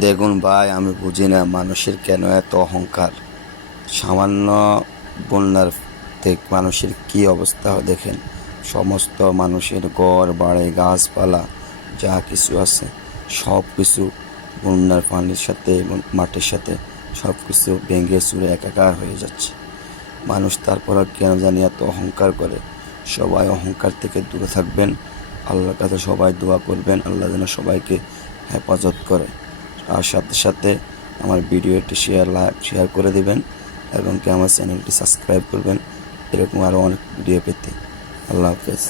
দেখুন ভাই, আমি বুঝি না মানুষের কেন এত অহংকার। সামান্য বন্যার থেকে মানুষের কি অবস্থা দেখেন। সমস্ত মানুষের ঘর বাড়ি গাছপালা যা কিছু আছে সব কিছু বন্যার পানির সাথে এবং মাটির সাথে সব কিছু ভেঙে চুরে একাকার হয়ে যাচ্ছে। মানুষ তারপরে কেন জানি এত অহংকার করে। সবাই অহংকার থেকে দূরে থাকবেন। আল্লাহর কাছে সবাই দোয়া করবেন, আল্লাহ যেন সবাইকে হেফাজত করে। আর সাথে সাথে আমার ভিডিওটি শেয়ার করে দেবেন এবং কি আমার চ্যানেলটি সাবস্ক্রাইব করবেন এরকম আরও অনেক ভিডিও পেতে। আল্লাহ হাফেজ।